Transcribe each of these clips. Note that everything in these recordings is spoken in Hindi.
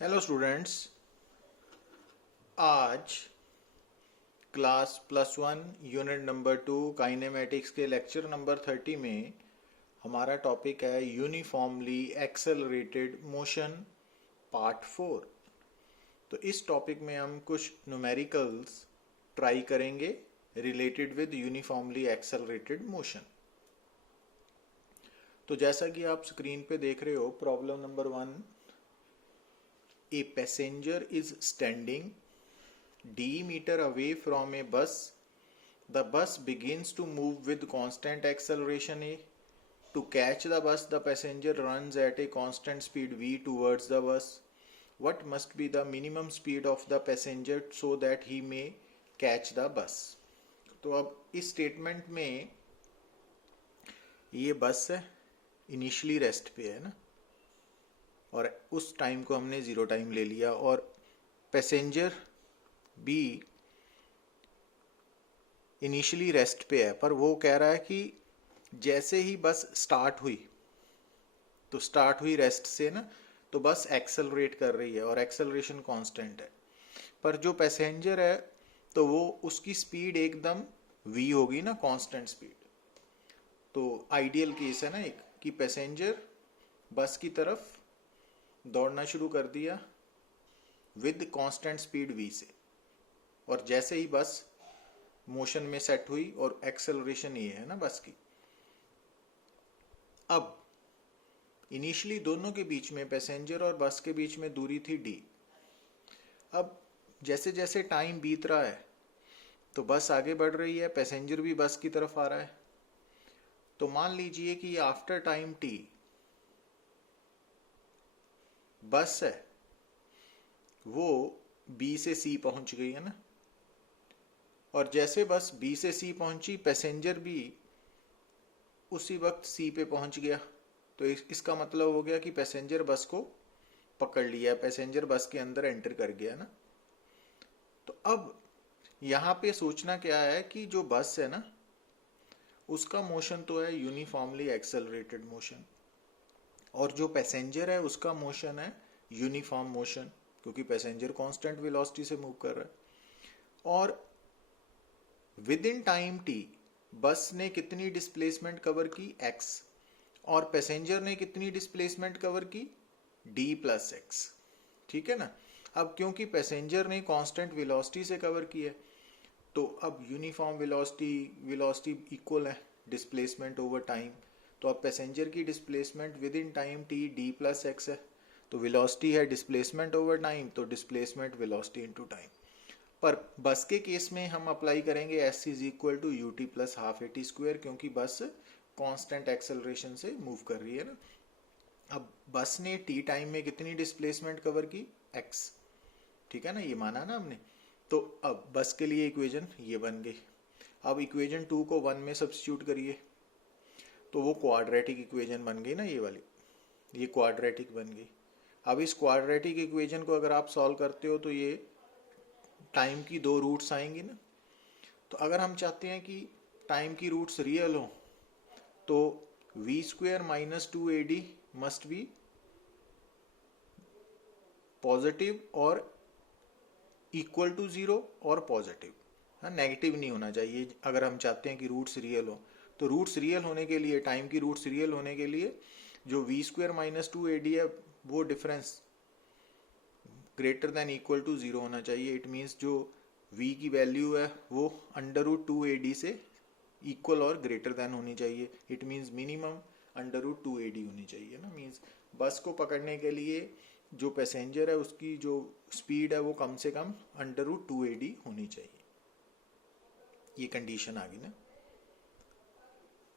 Hello students. आज क्लास +1 यूनिट नंबर 2 काइनेमेटिक्स के लेक्चर नंबर 30 में हमारा टॉपिक है यूनिफॉर्मली एक्सेलरेटेड मोशन पार्ट 4। तो इस टॉपिक में हम कुछ न्यूमेरिकल्स ट्राई करेंगे related with uniformly accelerated motion. तो जैसा कि आप स्क्रीन पे देख रहे हो, problem number 1, a passenger is standing d meter away from a bus. The bus begins to move with constant acceleration a. To catch the bus, the passenger runs at a constant speed v towards the bus. What must be the minimum speed of the passenger so that he may catch the bus? तो अब इस स्टेटमेंट में ये बस है, इनिशियली रेस्ट पे है ना, और उस टाइम को हमने ज़ीरो टाइम ले लिया, और पैसेंजर भी इनिशियली रेस्ट पे है। पर वो कह रहा है कि जैसे ही बस स्टार्ट हुई, तो स्टार्ट हुई रेस्ट से ना, तो बस एक्सेलरेट कर रही है और एक्सेलरेशन कांस्टेंट है। पर जो पैसेंजर है तो वो उसकी स्पीड एकदम v होगी ना, कांस्टेंट स्पीड। तो आइडियल केस है ना एक, कि पैसेंजर बस की तरफ दौड़ना शुरू कर दिया विद कांस्टेंट स्पीड v से, और जैसे ही बस मोशन में सेट हुई, और एक्सेलरेशन ये है ना बस की। अब इनिशियली दोनों के बीच में, पैसेंजर और बस के बीच में दूरी थी d। अब जैसे जैसे टाइम बीत रहा है तो बस आगे बढ़ रही है, पैसेंजर भी बस की तरफ आ रहा है। तो मान लीजिए कि आफ्टर टाइम t बस है वो B से C पहुंच गई है ना, और जैसे बस B से C पहुंची, पैसेंजर भी उसी वक्त C पे पहुंच गया। तो इसका मतलब हो गया कि पैसेंजर बस को पकड़ लिया, पैसेंजर बस के अंदर एंटर कर गया ना। तो अब यहाँ पे सोचना क्या है कि जो बस है ना, उसका मोशन तो है यूनिफॉर्मली एक्सेलरेटेड मोशन, और जो पैसेंजर है उसका मोशन है यूनिफॉर्म मोशन, क्योंकि पैसेंजर कांस्टेंट वेलोसिटी से मूव कर रहा है। और विद इन टाइम t बस ने कितनी डिस्प्लेसमेंट कवर की, x, और पैसेंजर ने कितनी डिस्प्लेसमेंट कवर की, d प्लस एक्स। ठीक है ना। अब क्योंकि पैसेंजर ने कांस्टेंट वेलोसिटी से कवर किया, तो अब यूनिफॉर्म वेलोसिटी इक्वल है डिस्प्लेसमेंट ओवर टाइम। तो अब पैसेंजर की displacement within time t d plus x है, तो वेलोसिटी है डिस्प्लेसमेंट ओवर टाइम, तो डिस्प्लेसमेंट वेलोसिटी इनटू टाइम। पर बस के केस में हम अप्लाई करेंगे s is equal to u t plus half a t square, क्योंकि बस कांस्टेंट एक्सेलरेशन से मूव कर रही है ना। अब बस ने t टाइम में कितनी डिस्प्लेसमेंट कवर की, x। ठीक है ना, ये माना ना हमने। तो अब बस के लिए इक्वेशन ये बन गई। अब इक्वेशन 2 को 1 में सब्स्टिट्यूट करिए, तो वो क्वाड्रेटिक इक्वेशन बन गई ना, ये वाली, ये क्वाड्रेटिक बन गई। अब इस क्वाड्रेटिक इक्वेशन को अगर आप सॉल्व करते हो तो ये टाइम की दो रूट्स आएंगी ना। तो अगर हम चाहते हैं कि टाइम की रूट्स रियल हो, तो v square minus 2AD must be positive और इक्वल टू 0 और पॉजिटिव, हाँ, नेगेटिव नहीं होना चाहिए अगर हम चाहते हैं कि रूट्स रियल हो। तो रूट्स रियल होने के लिए, टाइम की रूट्स रियल होने के लिए, जो वी स्क्वेयर माइनस 2AD है वो difference greater than equal to 0 होना चाहिए। इट मीन्स जो v की वैल्यू है वो √2AD से इक्वल और ग्रेटर देन होनी चाहिए। इट मीन्स मिनिमम √2AD होनी चाहिए ना। मीन्स बस को पकड़ने के लिए जो पैसेंजर है उसकी जो स्पीड है वो कम से कम √2AD होनी चाहिए। ये कंडीशन आ गई ना।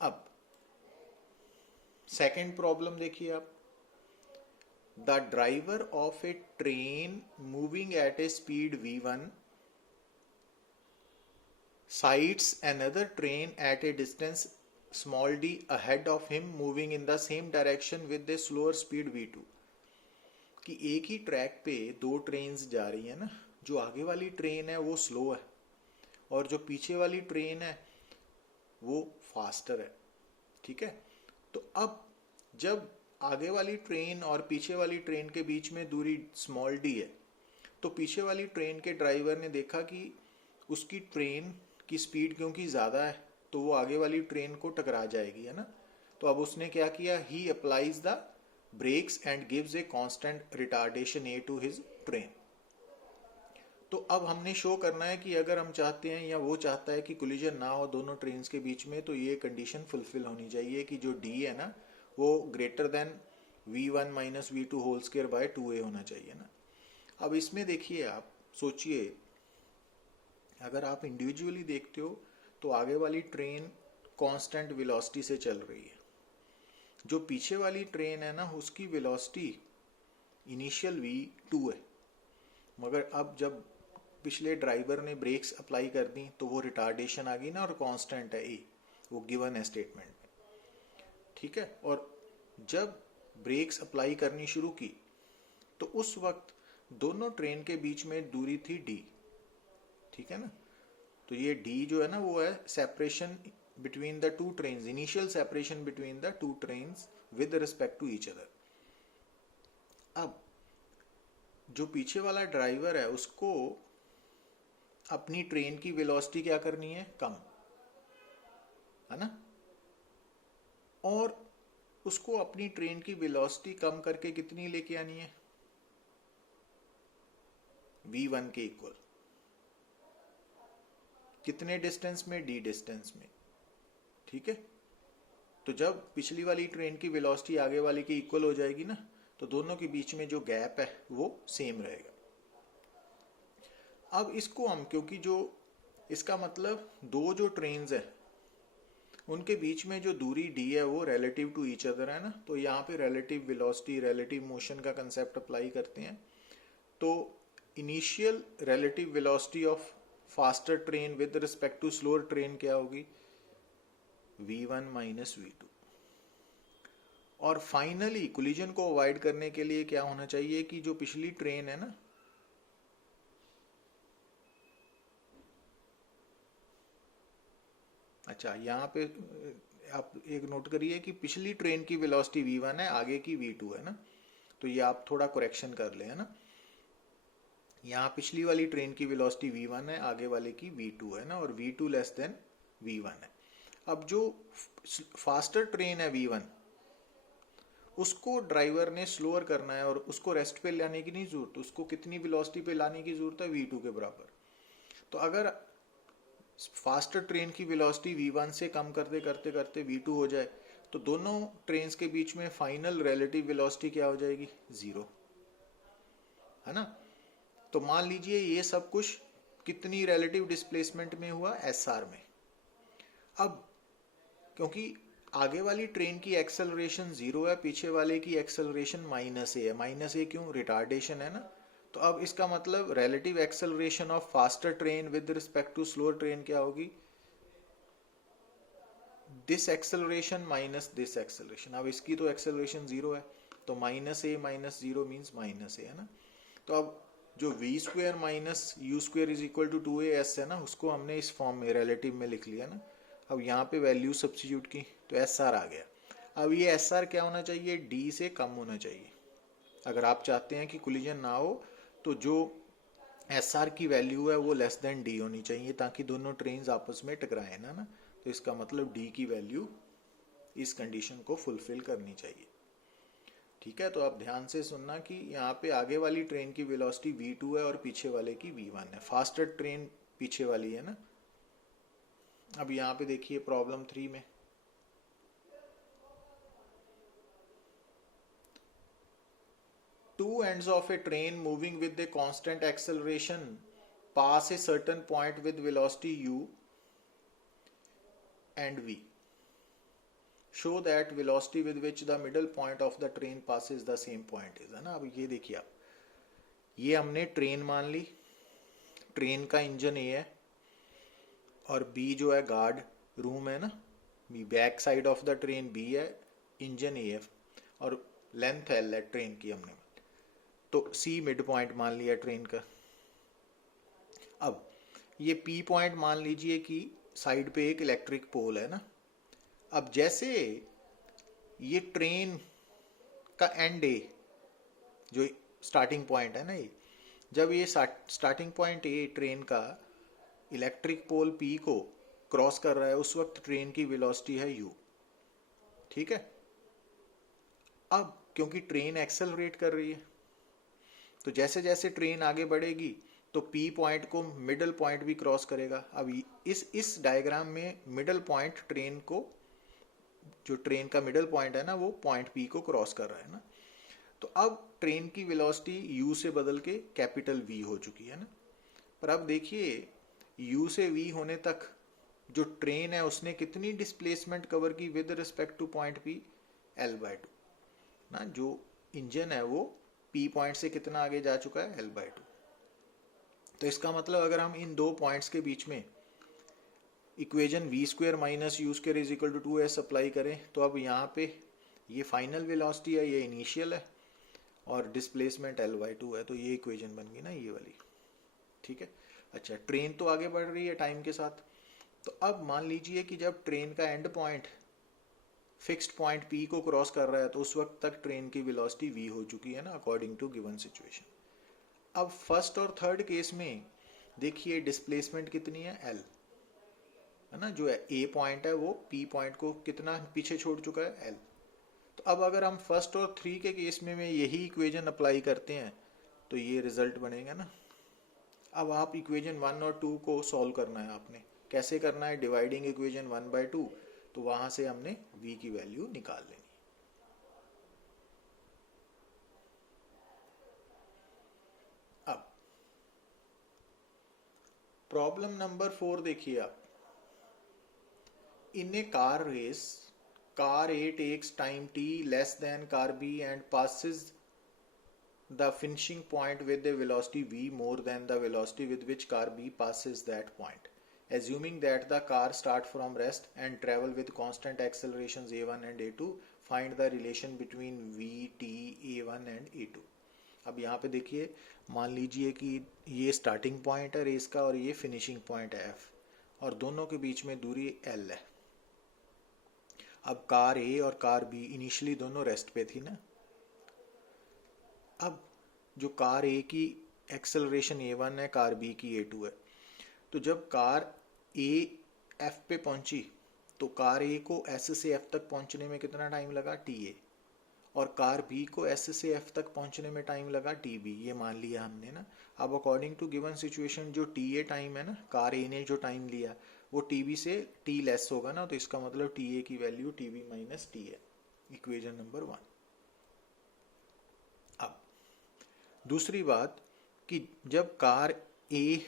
अब सेकेंड प्रॉब्लम देखिए आप। The driver of a train moving at a speed v1 sights another train at a distance small d ahead of him moving in the same direction with a slower speed v2। कि एक ही ट्रैक पे दो ट्रेन्स जा रही है ना, जो आगे वाली ट्रेन है वो स्लो है और जो पीछे वाली ट्रेन है वो फास्टर है। ठीक है। तो अब जब आगे वाली ट्रेन और पीछे वाली ट्रेन के बीच में दूरी स्मॉल डी है, तो पीछे वाली ट्रेन के ड्राइवर ने देखा कि उसकी ट्रेन की स्पीड क्योंकि ज़्यादा है तो वो आगे वाली ट्रेन को टकरा जाएगी, है ना। तो अब उसने क्या किया, he applies the brakes and gives a constant retardation a to his train. तो अब हमने शो करना है कि अगर हम चाहते हैं या वो चाहता है कि कोलिजन ना हो दोनों ट्रेन्स के बीच में, तो ये कंडीशन फुलफिल होनी चाहिए कि जो डी है ना वो greater than v1 minus v two whole square by 2a होना चाहिए ना। अब इसमें देखिए, आप सोचिए, अगर आप इंडिविजुअली देखते हो तो आगे वाली ट्रेन कांस्टेंट वेलोसिटी से चल रही है, जो पीछे वाली ट्रेन है ना उसकी वेलोसिटी इनिशियल v2 है, मगर अब जब पिछले ड्राइवर ने ब्रेक्स अप्लाई कर दी तो वो रिटार्डेशन आ गई ना, और कांस्टेंट है ए, वो गिवन है स्टेटमेंट में, ठीक है। और जब ब्रेक्स अप्लाई करनी शुरू की तो उस वक्त दोनों ट्रेन के बीच में दूरी थी डी, ठीक है ना। तो ये डी जो है ना वो है separation between the two trains, initial separation between the two trains with respect to each other. अब जो पीछे वाला ड्राइवर है उसको अपनी ट्रेन की वेलोसिटी क्या करनी है, कम, है ना, और उसको अपनी ट्रेन की वेलोसिटी कम करके कितनी लेके आनी है, v1 के इक्वल, कितने डिस्टेंस में, d डिस्टेंस में, ठीक है। तो जब पिछली वाली ट्रेन की वेलोसिटी आगे वाली की इक्वल हो जाएगी ना, तो दोनों के बीच में जो गैप है वो सेम रहेगा। अब इसको हम, क्योंकि जो इसका मतलब दो जो ट्रेन्स है उनके बीच में जो दूरी d है वो रिलेटिव टू ईच अदर है ना, तो यहाँ पे रिलेटिव वेलोसिटी, रिलेटिव मोशन का कंसेप्ट अप्लाई करते हैं। तो initial relative velocity of faster train with respect to slower train क्या होगी, v1 माइनस v2। और फाइनली कोलिजन को अवॉइड करने के लिए क्या होना चाहिए कि जो पिछली ट्रेन है ना, अच्छा यहाँ पे आप एक नोट करिए कि पिछली ट्रेन की वेलोसिटी v1 है, आगे की v2 है ना, तो ये आप थोड़ा करेक्शन कर ले, है ना। यहाँ पिछली वाली ट्रेन की वेलोसिटी v1 है, आगे वाले की v2 है ना, और v2 लेस देन v1 है। अब जो फास्टर ट्रेन है v1, उसको ड्राइवर ने स्लोअर करना है और उसको रेस्ट पे लाने की नहीं जरूरत, उसको कितनी वेलोसिटी पे लाने की जरूरत है, v2 के बराबर। तो अगर फास्टर ट्रेन की वेलोसिटी v1 से कम करते करते करते v2 हो जाए, तो दोनों ट्रेन्स के बीच में फाइनल रिलेटिव वेलोसिटी क्या हो जाएगी, 0, है ना। तो मान लीजिए ये सब कुछ कितनी रिलेटिव डिस्प्लेसमेंट में हुआ, SR में। अब क्योंकि आगे वाली ट्रेन की एक्सेलरेशन 0 है, पीछे वाले की एक्सेलरेशन -a है, -a क्यों, रिटार्डेशन है ना। तो अब इसका मतलब relative acceleration of faster train with respect to slower train क्या होगी, this acceleration minus this acceleration. अब इसकी तो एक्सेलरेशन 0 है, तो -a माइनस 0 मीन्स -a, है ना। तो अब जो v² minus u² is equal to 2as है ना, उसको हमने इस फॉर्म में रिलेटिव में लिख लिया ना। अब यहाँ पे वैल्यू सब्स्टिट्यूट की तो SR आ गया। अब ये SR क्या होना चाहिए, d से कम होना चाहिए। अगर आप चाहते हैं कि कोलिजन ना हो तो जो SR की वैल्यू है वो लेस देन d होनी चाहिए, ताकि दोनों ट्रेन्स आपस में टकराए ना। तो इसका मतलब d की वैल्यू इस कंडीशन को फुलफिल करनी चाहिए, ठीक है। तो आप ध्यान से सुनना कि यहाँ पे आगे वाली ट्रेन की वेलोसिटी v2 है और पीछे वाले की v1 है, फास्टर ट्रेन पीछे वाली है ना। अब यहाँ पे देखिए प्रॉब्लम 3 में, two ends of a train moving with a constant acceleration pass a certain point with velocity u and v. Show that velocity with which the middle point of the train passes the same point is, है ना। अब ये देखिए आप, ये हमने ट्रेन मान ली, ट्रेन का इंजन ए है और बी जो है गार्ड रूम है ना, B back side of the train B है, इंजन ए है और लेंथ एल है ट्रेन की हमने, तो सी मिड पॉइंट मान लिया ट्रेन का। अब ये पी पॉइंट मान लीजिए कि साइड पे एक इलेक्ट्रिक पोल है ना। अब जैसे ये ट्रेन का एंड ए, जो स्टार्टिंग पॉइंट है ना, ये जब ये स्टार्टिंग पॉइंट ए ट्रेन का इलेक्ट्रिक पोल पी को क्रॉस कर रहा है, उस वक्त ट्रेन की वेलोसिटी है यू। ठीक है। अब क्योंकि ट्रेन एक्सेलरेट कर रही है, तो जैसे जैसे ट्रेन आगे बढ़ेगी तो पी पॉइंट को मिडल पॉइंट भी क्रॉस करेगा। अब इस डायग्राम में मिडल पॉइंट ट्रेन को, जो ट्रेन का मिडल पॉइंट है ना, वो पॉइंट पी को क्रॉस कर रहा है ना। तो अब ट्रेन की वेलोसिटी यू से बदल के कैपिटल वी हो चुकी है ना। पर अब देखिए, यू से वी होने तक जो ट्रेन है उसने कितनी डिस्प्लेसमेंट कवर की with respect two point P, L/2 ना। जो इंजन है वो पी पॉइंट से कितना आगे जा चुका है, L/2। तो इसका मतलब अगर हम इन दो पॉइंट्स के बीच में equation v² - u² = 2s apply करें, तो अब यहाँ पे ये फाइनल वेलोसिटी है, ये इनिशियल है, और डिस्प्लेसमेंट L/2 है। तो ये इक्वेशन बन गई ना, ये वाली। ठीक है। अच्छा, ट्रेन तो आगे बढ़ रही है टाइम के साथ। तो अब मान लीजिए कि जब ट्रेन का and point fixed point P को क्रॉस कर रहा है, तो उस वक्त तक ट्रेन की वेलोसिटी v हो चुकी है ना, अकॉर्डिंग टू गिवन सिचुएशन। अब फर्स्ट और थर्ड केस में देखिए डिस्प्लेसमेंट कितनी है, L, है ना। जो A पॉइंट है वो P पॉइंट को कितना पीछे छोड़ चुका है, L। तो अब अगर हम फर्स्ट और थ्री के केस में यही इक्वेशन अप्लाई करते हैं तो ये रिजल्ट बनेगा ना। अब आप इक्वेशन 1 और 2 को सॉल्व करना है आपने। कैसे करना है, डिवाइडिंग इक्वेशन 1/2, तो वहां से हमने v की वैल्यू निकाल लेनी। अब प्रॉब्लम नंबर 4 देखिए आप। In a car race, car A takes time t less than car B and passes the finishing point with a velocity v more than the velocity with which car B passes that point. Assuming that the car start from rest and travel with constant accelerations a1 and a2, find the relation between v, t, a1 and a2. अब यहाँ पे देखिए, मान लीजिए कि ये स्टार्टिंग पॉइंट है रेस का और ये फिनिशिंग पॉइंट है f, और दोनों के बीच में दूरी l है। अब कार A और कार B इनिशियली दोनों रेस्ट पे थी ना। अब जो कार A की एक्सेलरेशन a1 है, कार B की a2 है। तो जब कार A F पे पहुंची तो कार A को S से F तक पहुंचने में कितना टाइम लगा, TA, और कार B को S से F तक पहुंचने में टाइम लगा TB। ये मान लिया हमने ना। अब अकॉर्डिंग टू गिवन सिचुएशन जो TA टाइम है ना, कार A ने जो टाइम लिया वो TB से T लेस होगा ना, तो इसका मतलब TA की वैल्यू TB - T है। Equation number 1। अब दूसरी बात कि जब कार A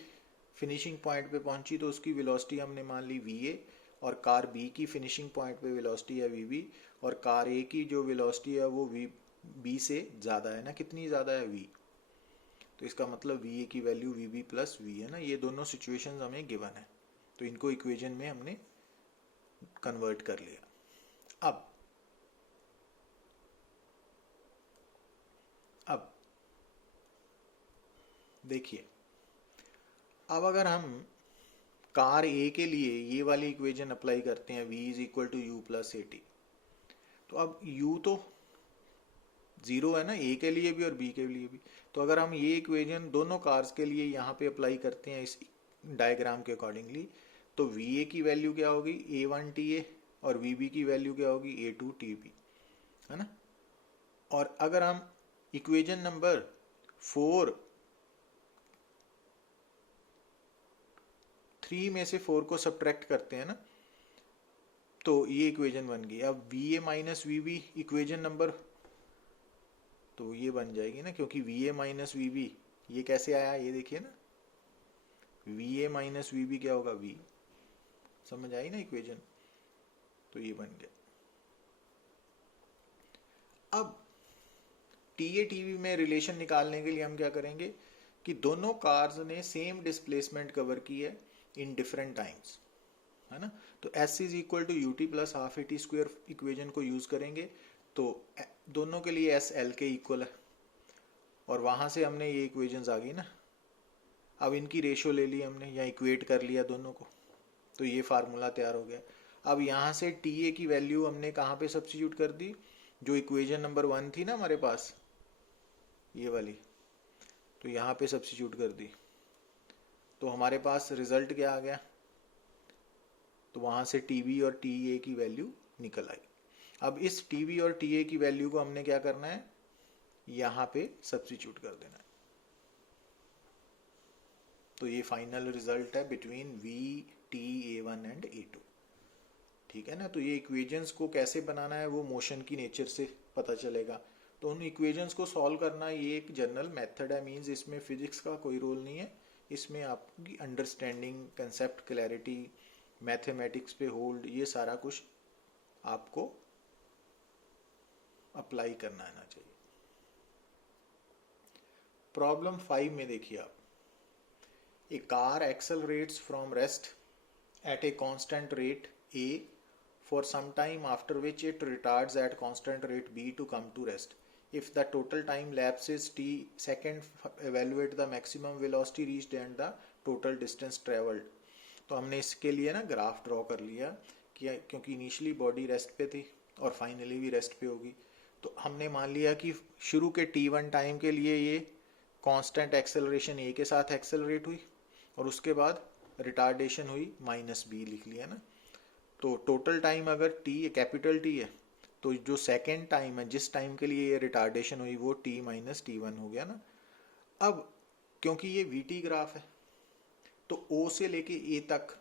फिनिशिंग पॉइंट पे पहुंची तो उसकी वेलोसिटी हमने मान ली VA, और कार B की फिनिशिंग पॉइंट पे वेलोसिटी है VB, और कार A की जो वेलोसिटी है वो B से ज़्यादा है ना। कितनी ज़्यादा है, V। तो इसका मतलब VA की वैल्यू VB + V है ना। ये दोनों सिचुएशंस हमें गिवन है, तो इनको इक्वेशन में हमने कन्वर्ट कर लिया। अब देखिए, अब अगर हम कार A के लिए ये वाली इक्वेशन अप्लाई करते हैं, V = U + AT, तो अब U तो 0 है ना, A के लिए भी और B के लिए भी। तो अगर हम ये इक्वेशन दोनों कार्स के लिए यहाँ पे अप्लाई करते हैं इस डायग्राम के अकॉर्डिंगली, तो VA की वैल्यू क्या होगी, A1 TA, और VB की वैल्यू क्या होगी, A2 TB, है ना। और अगर हम इक्वेशन नंबर 4 3 में से 4 को सब्ट्रैक्ट करते हैं ना, तो ये इक्वेशन बन गई। अब VA - VB इक्वेशन नंबर, तो ये बन जाएगी ना, क्योंकि VA - VB ये कैसे आया, ये देखिए ना, VA - VB क्या होगा, V। समझ आई ना इक्वेशन, तो ये बन गया। अब TA TB में रिलेशन निकालने के लिए हम क्या करेंगे कि दोनों कार्स ने सेम डिस्प्लेसमेंट कवर की है इन डिफरेंट टाइम्स, है ना। तो S = UT + ½ AT² इक्वेशन को यूज करेंगे, तो दोनों के लिए S L के इक्वल है, और वहां से हमने ये इक्वेशंस आ गई ना। अब इनकी रेशो ले ली हमने, या इक्वेट कर लिया दोनों को, तो ये फार्मूला तैयार हो गया। अब यहाँ से TA की वैल्यू हमने कहाँ पे सब्स्टिट्यूट कर दी, जो इक्वेशन नंबर 1 थी ना हमारे पास, ये वाली, तो यहाँ पे सब्स्टिट्यूट कर दी, तो हमारे पास रिजल्ट क्या आ गया, तो वहाँ से टीवी और टीए की वैल्यू निकल आई। अब इस टीवी और टीए की वैल्यू को हमने क्या करना है, यहाँ पे सब्स्टिट्यूट कर देना है। तो ये फाइनल रिजल्ट है between we T A1 and A2। ठीक है ना। तो ये इक्वेशंस को कैसे बनाना है वो मोशन की नेचर से पता चलेगा। तो उन इक्वेशंस को सॉल्व करना ये एक जनरल मेथड है, मींस इसमें फिजिक्स का कोई रोल नहीं है। इसमें आपकी अंडरस्टैंडिंग, कंसेप्ट क्लैरिटी, मैथमेटिक्स पे होल्ड, ये सारा कुछ आपको अप्लाई करना आना चाहिए। प्रॉब्लम 5 में देखिए आप, a car accelerates from rest at a constant rate A for some time, after which it retards at constant rate B to come to rest. If the total time lapses t second, evaluate the maximum velocity reached and the total distance traveled. तो हमने इसके लिए ना ग्राफ ड्रॉ कर लिया कि क्योंकि इनिशियली बॉडी रेस्ट पे थी और फाइनली भी रेस्ट पे होगी, तो हमने मान लिया कि शुरू के t1 टाइम के लिए ये कांस्टेंट एक्सेलरेशन a के साथ एक्सेलरेट हुई और उसके बाद रिटार्डेशन हुई -b लिख लिया ना। तो टोटल टाइम अगर t कैपिटल T है तो जो सेकेंड टाइम है जिस टाइम के लिए ये रिटार्डेशन हुई वो t - t1 हो गया ना। अब क्योंकि ये vt ग्राफ है तो o से लेके a तक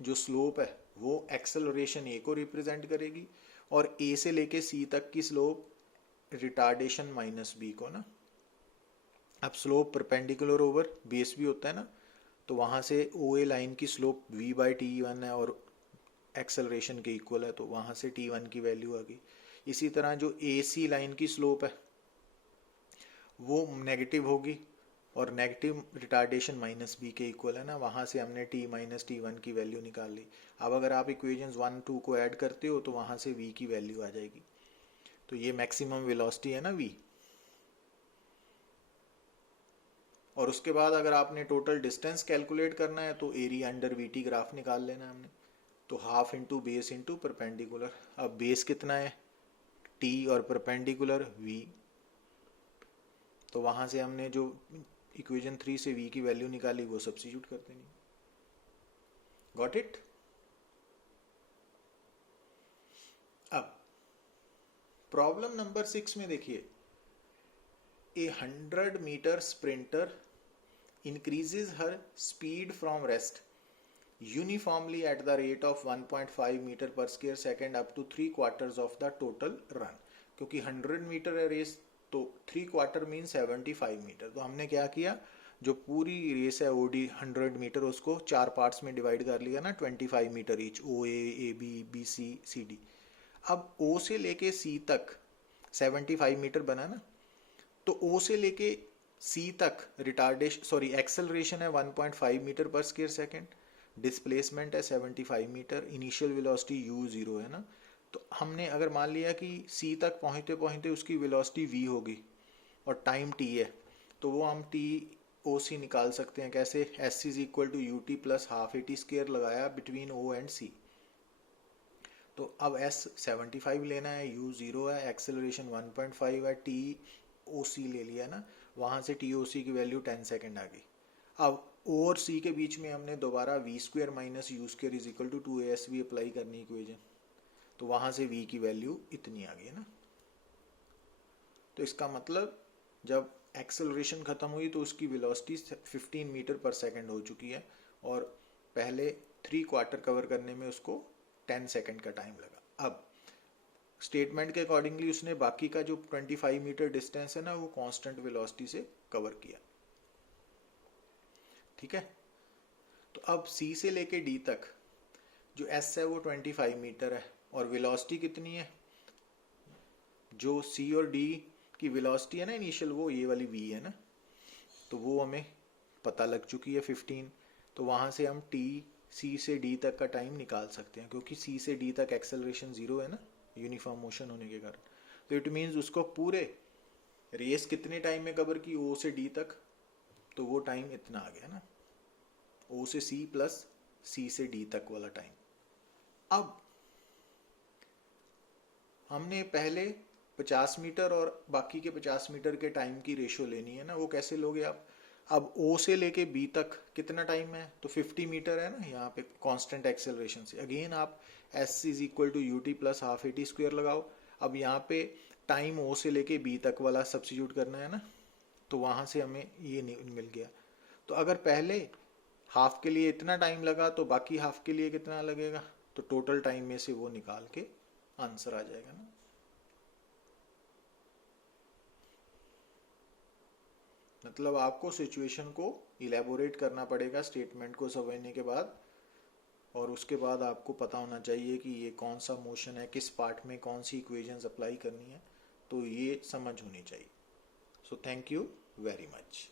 जो स्लोप है वो एक्सेलरेशन a को रिप्रेजेंट करेगी और a से लेके c तक की स्लोप रिटार्डेशन -b को ना। अब स्लोप परपेंडिकुलर ओवर बेस भी होता है ना, तो वहाँ से OA लाइन की स्लोप v/t1 है और एक्सेलरेशन के इक्वल है, तो वहाँ से t1 की वैल्यू आ गई। इसी तरह जो AC लाइन की स्लोप है वो नेगेटिव होगी और नेगेटिव रिटार्डेशन -b के इक्वल है ना, वहाँ से हमने t - t1 की वैल्यू निकाल ली। अब अगर आप इक्वेशंस 1 2 को ऐड करते हो तो वहाँ से v की वैल्यू आ जाएगी। तो ये मैक्सिमम वेलोसिटी है ना v। और उसके बाद अगर आपने टोटल डिस्टेंस कैलकुलेट करना है तो एरिया अंडर वीटी ग्राफ निकाल लेना है हमने। तो half into base into perpendicular. अब बेस कितना है t और परपेंडिकुलर v, तो वहां से हमने जो इक्वेशन 3 से v की वैल्यू निकाली वो सब्स्टिट्यूट कर देनी। Got it. अब प्रॉब्लम नंबर 6 में देखिए, a 100 metre sprinter increases her speed from rest uniformly at the rate of 1.5 meter per square second up to 3/4 of the total run। क्योंकि 100 मीटर है रेस तो 3/4 मीन 75 मीटर। तो हमने क्या किया, जो पूरी रेस है ओडी 100 मीटर उसको 4 पार्ट्स में डिवाइड कर लिया ना, 25 metre each, O A B B C C D. अब ओ से लेके सी तक 75 मीटर बना ना, तो ओ से लेके सी तक एक्सेलरेशन है 1.5 मीटर पर स्क्वायर सेकेंड, डिस्प्लेसमेंट है 75 मीटर, इनिशियल वेलोसिटी u0 है ना। तो हमने अगर मान लिया कि सी तक पहुंचते पहुंचते उसकी वेलोसिटी v होगी और टाइम t है, तो वो हम t o c निकाल सकते हैं कैसे, s is equal to u t plus half AT square लगाया बिटवीन o एंड c। तो अब s 75 लेना है, u0 है, एक्सेलरेशन 1.5 है, t o c ले लिया ना, वहाँ से TOC की वैल्यू 10 सेकेंड आ गई। अब O और C के बीच में हमने दोबारा v² - u² is equal to 2ASV अप्लाई करनी इक्वेशन, तो वहाँ से v की वैल्यू इतनी आ गई ना। तो इसका मतलब जब एक्सेलरेशन ख़त्म हुई तो उसकी वेलोसिटी 15 मीटर पर सेकेंड हो चुकी है और पहले 3/4 कवर करने में उसको 10 सेकेंड का टाइम लगा। अब स्टेटमेंट के अकॉर्डिंगली उसने बाकी का जो 25 मीटर डिस्टेंस है ना वो कांस्टेंट वेलोसिटी से कवर किया। ठीक है। तो अब C से लेके D तक जो S है वो 25 मीटर है और वेलोसिटी कितनी है, जो C और D की वेलोसिटी है ना इनिशियल, वो ये वाली v है ना, तो वो हमें पता लग चुकी है 15। तो वहाँ से हम C से D तक का टाइम निकाल सकते हैं क्योंकि C से D तक एक्सेलरेशन 0 है ना, यूनिफॉर्म मोशन होने के कारण। तो इट मीन्स उसको पूरे रेस कितने टाइम में कवर की O से D तक, तो वो टाइम इतना आ गया ना, O से C प्लस C से D तक वाला टाइम। अब हमने पहले 50 मीटर और बाकी के 50 मीटर के टाइम की रेशो लेनी है ना, वो कैसे लोगे आप? अब O से लेके B तक कितना टाइम है, तो 50 मीटर है ना यहाँ पे कांस्टेंट एक्सेलरेशन से। अगेन आप S is equal to u t plus half a t square लगाओ। अब यहाँ पे टाइम O से लेके B तक वाला सब्सिट्यूट करना है ना, तो वहाँ से हमें ये मिल गया। तो अगर पहले हाफ के लिए इतना टाइम लगा तो बाकी हाफ के लिए कितना लगेगा, तो टोटल टाइम में से वो निकाल के आंसर आ जाएगा ना। मतलब आपको सिचुएशन को इलेबोरेट करना पड़ेगा स्टेटमेंट को समझने के बाद, और उसके बाद आपको पता होना चाहिए कि ये कौन सा मोशन है, किस पार्ट में कौन सी इक्वेशंस अप्लाई करनी है, तो ये समझ होनी चाहिए। So thank you very much.